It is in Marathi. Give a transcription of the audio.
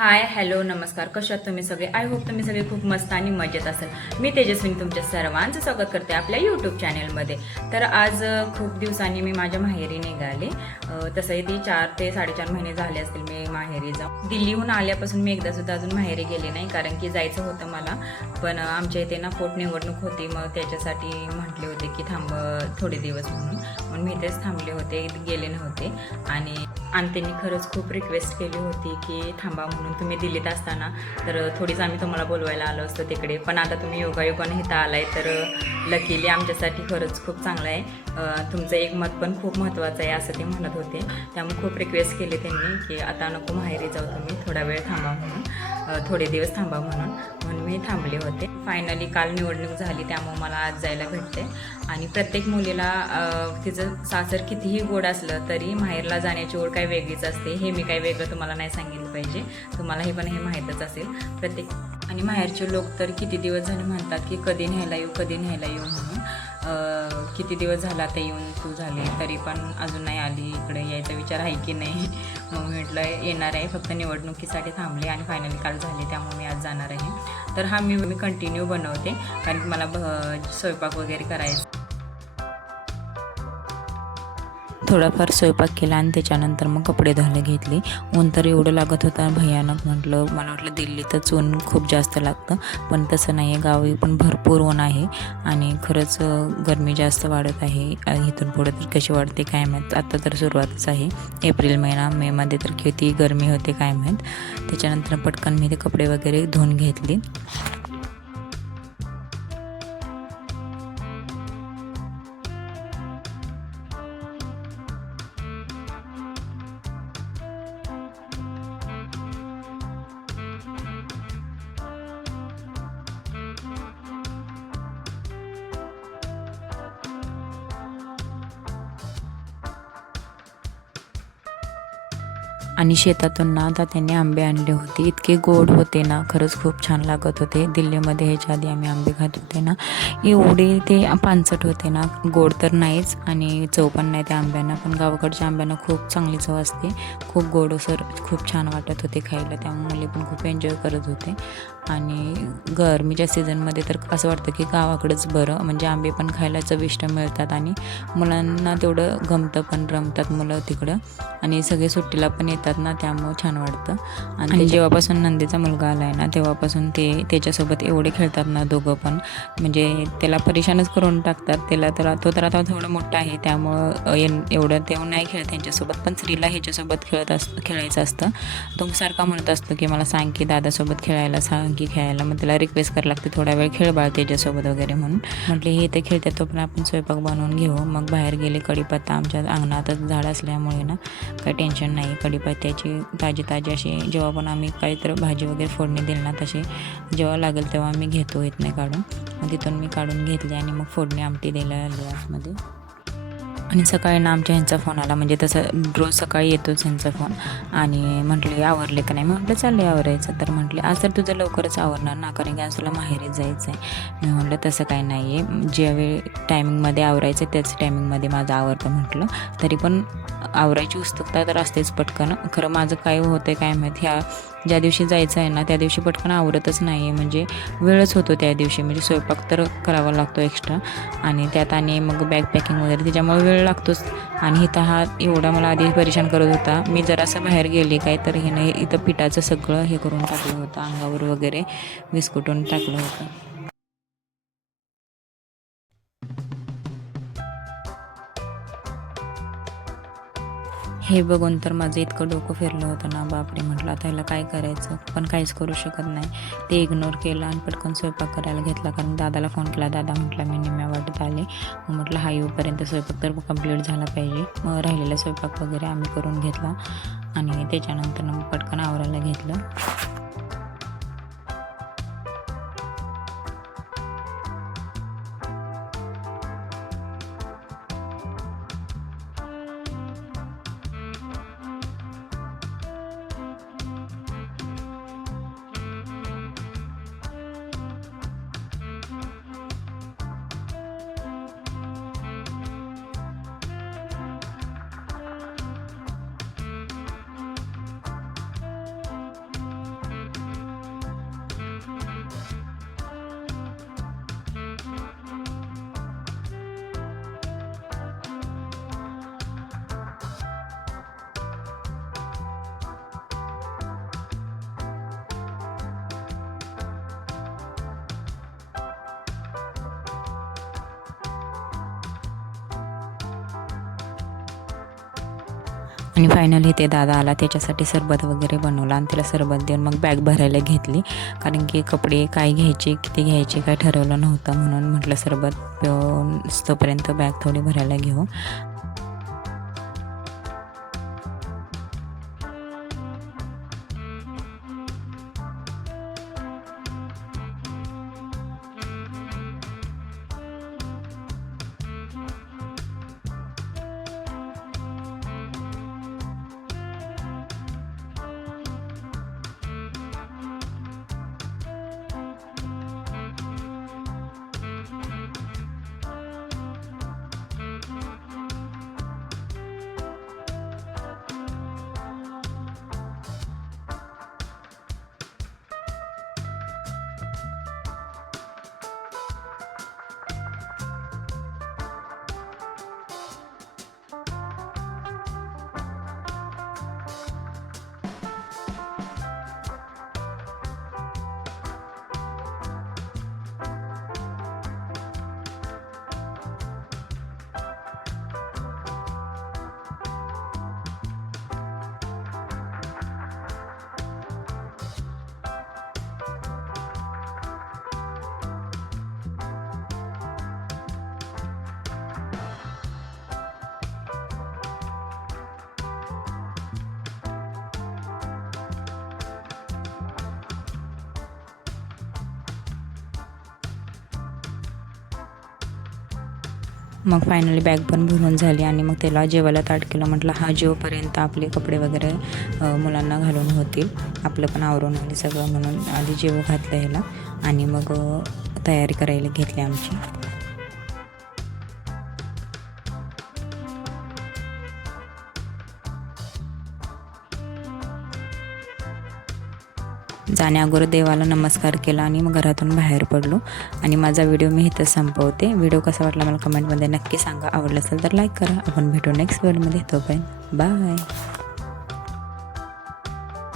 हाय हॅलो नमस्कार. कशा आहात तुम्ही सगळे? आय होप तुम्ही सगळे खूप मस्त आणि मजेत असाल. मी तेजस्विनी तुमच्या सर्वांचं स्वागत करते आपल्या यूट्यूब चॅनलमध्ये. तर आज खूप दिवसांनी मी माझ्या माहेरी निघाले. तसंही ती 4 ते 4.5 महिने झाले असतील मी माहेरी जाऊन. दिल्लीहून आल्यापासून मी एकदा सुद्धा अजून माहेरी गेले नाही, कारण की जायचं होतं मला. पण आमच्या इथे ना पोटनिवडणूक होती, मग त्याच्यासाठी म्हटले होते की थांब थोडे दिवस म्हणून मी इथेच थांबले होते, गेले नव्हते. आणि त्यांनी खरंच खूप रिक्वेस्ट केली होती की थांबा म्हणून, तुम्ही दिल्लीत असताना तर थोडीच आम्ही तुम्हाला बोलवायला आलो असतो तिकडे, पण आता तुम्ही योगायोगाने इथं आलाय तर लकीली आमच्यासाठी खरंच खूप चांगलं आहे. तुमचं एक मत पण खूप महत्त्वाचं आहे असं ते म्हणत होते. त्यामुळे खूप रिक्वेस्ट केली त्यांनी की आता नको माहेरी जाऊ, तुम्ही थोडा वेळ थांबा म्हणून, थोडे दिवस थांबा म्हणून मी थांबले होते. फायनली काल निवडणूक झाली, त्यामुळे मला आज जायला भेटते. आणि प्रत्येक मुलीला तिचं सासर कितीही गोड असलं तरी माहेरला जाण्याची ओढ काही वेगळीच असते. हे मी काही वेगळं तुम्हाला नाही सांगितलं पाहिजे, तुम्हालाही पण हे माहीतच असेल प्रत्येक. आणि माहेरचे लोक तर किती दिवस झाले म्हणतात की कधी न्यायला येऊ, कधी न्यायला येऊ म्हणून. किती दिवस झाला ते येऊन तू झाले तरी पण अजून नाही आली, इकडे यायचा विचार आहे की नाही. मग म्हटलं येणार आहे, फक्त निवडणुकीसाठी थांबले आणि फायनली काल झाले, त्यामुळे मी आज जाणार आहे. तर हा मी कंटिन्यू बनवते, कारण की मला स्वयंपाक वगैरे करायचा. थोडाफार स्वयंपाक केला आणि त्याच्यानंतर मग कपडे धुवायला घेतले. ऊन तर एवढं लागत होतं भयानक. मला वाटलं दिल्लीतच ऊन खूप जास्त लागतं, पण तसं नाही आहे, गावी पण भरपूर ऊन आहे. आणि खरंच गरमी जास्त वाढत आहे. इथून पुढे तर कशी वाढते काय माहीत. आत्ता तर सुरुवातच आहे, एप्रिल महिना, मेमध्ये तर किती गरमी होते काय माहीत. त्याच्यानंतर पटकन मी ते कपडे वगैरे धुवून घेतले. आणि शेतातून ना आता त्यांनी आंबे आणले होते, इतके गोड होते ना, खरंच खूप छान लागत होते. दिल्लीमध्ये ह्याच्या आधी आम्ही आंबे खात होते ना, एवढे ते पानसट होते ना, गोड तर नाहीच आणि चव पण नाही त्या आंब्यांना. पण गावाकडच्या आंब्यांना खूप चांगली चव असते, खूप गोडसर, खूप छान वाटत होते खायला. त्यामुळे मुली पण खूप एन्जॉय करत होते. आणि गरमीच्या सीझनमध्ये तर असं वाटतं की गावाकडंच बरं, म्हणजे आंबे पण खायला चविष्ट मिळतात आणि मुलांना तेवढं गमतं पण, रमतात मुलं तिकडं आणि सगळे सुट्टीला पण येतात ना, त्यामुळं छान वाटतं. आणि जेव्हापासून नंदीचा मुलगा आला आहे ना, तेव्हापासून ते त्याच्यासोबत एवढे खेळतात ना दोघं पण, म्हणजे त्याला परेशानच करून टाकतात. तो तर आता थोडं मोठा आहे, त्यामुळं एवढं तेव्हा नाही खेळत त्यांच्यासोबत, पण स्त्रीला ह्याच्यासोबत खेळायचं असतं. तो सारखा म्हणत असतो की मला सांग की दादासोबत खेळायला, सांग की खेळायला. मग त्याला रिक्वेस्ट करायला लागते थोडा वेळ खेळ बाळ त्याच्यासोबत वगैरे म्हणून. म्हटले हे इथे खेळतात तो पण आपण स्वयंपाक बनवून घेऊ. मग बाहेर गेले. कढीपत्ता आमच्या अंगणातच झाड असल्यामुळे ना काही टेन्शन नाही. कढीपत्त्याची ताजी अशी जेव्हा पण आम्ही काहीतरी भाजी वगैरे फोडणी दिली ना, तशी जेव्हा लागेल तेव्हा मी घेतो इथनं काढून. मग तिथून मी काढून घेतले आणि मग फोडणी आमटी द्यायला गॅसमध्ये. आणि सकाळी ना आमच्या ह्यांचा फोन आला, म्हणजे तसं रोज सकाळी येतोच ह्यांचा फोन. आणि म्हटले आवरले का नाही, म्हटलं चालले आवरायचं. तर म्हटले आज तर तुझं लवकरच आवरणार ना, कारण की आज तुला माहेरीच जायचं आहे. मी म्हटलं तसं काही नाही आहे, ज्यावेळी टायमिंगमध्ये आवरायचं त्याच टायमिंगमध्ये माझं आवरतं म्हटलं. तरी पण आवरायची उत्सुकता तर असतेच पटकन. खरं माझं काय होतं काय माहीत, ज्या दिवशी जायचं आहे ना त्या दिवशी पटकन आवरतच नाही आहे, म्हणजे वेळच होतो त्या दिवशी. म्हणजे स्वयंपाक तर करावा लागतो एक्स्ट्रा, आणि त्यात आणि मग बॅग पॅकिंग वगैरे, त्याच्यामुळे वेळ लागतोच. आणि इथं हा एवढा मला आधी परेशान करत होता. मी जरासं बाहेर गेले काय तर हे इथं पिठाचं सगळं हे करून टाकलं होतं, अंगावर वगैरे विस्कुटून टाकलं होतं. हे बघून तर माझं इतकं डोकं फिरलं होतं ना, बापरे. म्हटलं आता ह्याला काय करायचं, पण काहीच करू शकत नाही. ते इग्नोर केलं आणि पटकन स्वयंपाक करायला घेतला, कारण दादाला फोन केला. दादा म्हटला मी निम्म्या वाटत आले. मग म्हटलं हा येऊपर्यंत स्वयंपाक तर कंप्लीट झाला पाहिजे. मग राहिलेला स्वयंपाक वगैरे आम्ही करून घेतला आणि त्याच्यानंतर मग पटकन आवरायला घेतलं. आणि फायनली ते दादा आला, त्याच्यासाठी सरबत वगैरे बनवला आणि त्याला सरबत देऊन मग बॅग भरायला घेतली. कारण की कपडे काय घ्यायचे किती घ्यायचे काय ठरवलं नव्हतं, म्हणून म्हटलं सरबत पिऊन तोपर्यंत बॅग थोडी भरायला घेऊ. मग फायनली बॅग पण भरून झाली आणि मग त्याला जेवायला ताट केलं. म्हटलं हा जेवपर्यंत आपले कपडे वगैरे मुलांना घालून होतील, आपलं पण आवरून आले सगळं, म्हणून आधी जेवू घातलं ह्याला आणि मग तयारी करायला घेतली आमची. जाण्याअगोदर देवाला नमस्कार केला आणि मग घरातून बाहेर पडलो. आणि माझा व्हिडिओ मी इथंच संपवते. व्हिडिओ कसा वाटला मला कमेंटमध्ये नक्की सांगा. आवडलं असेल तर लाईक करा. आपण भेटू नेक्स्ट व्हिडिओमध्ये. तोपर्यंत बाय.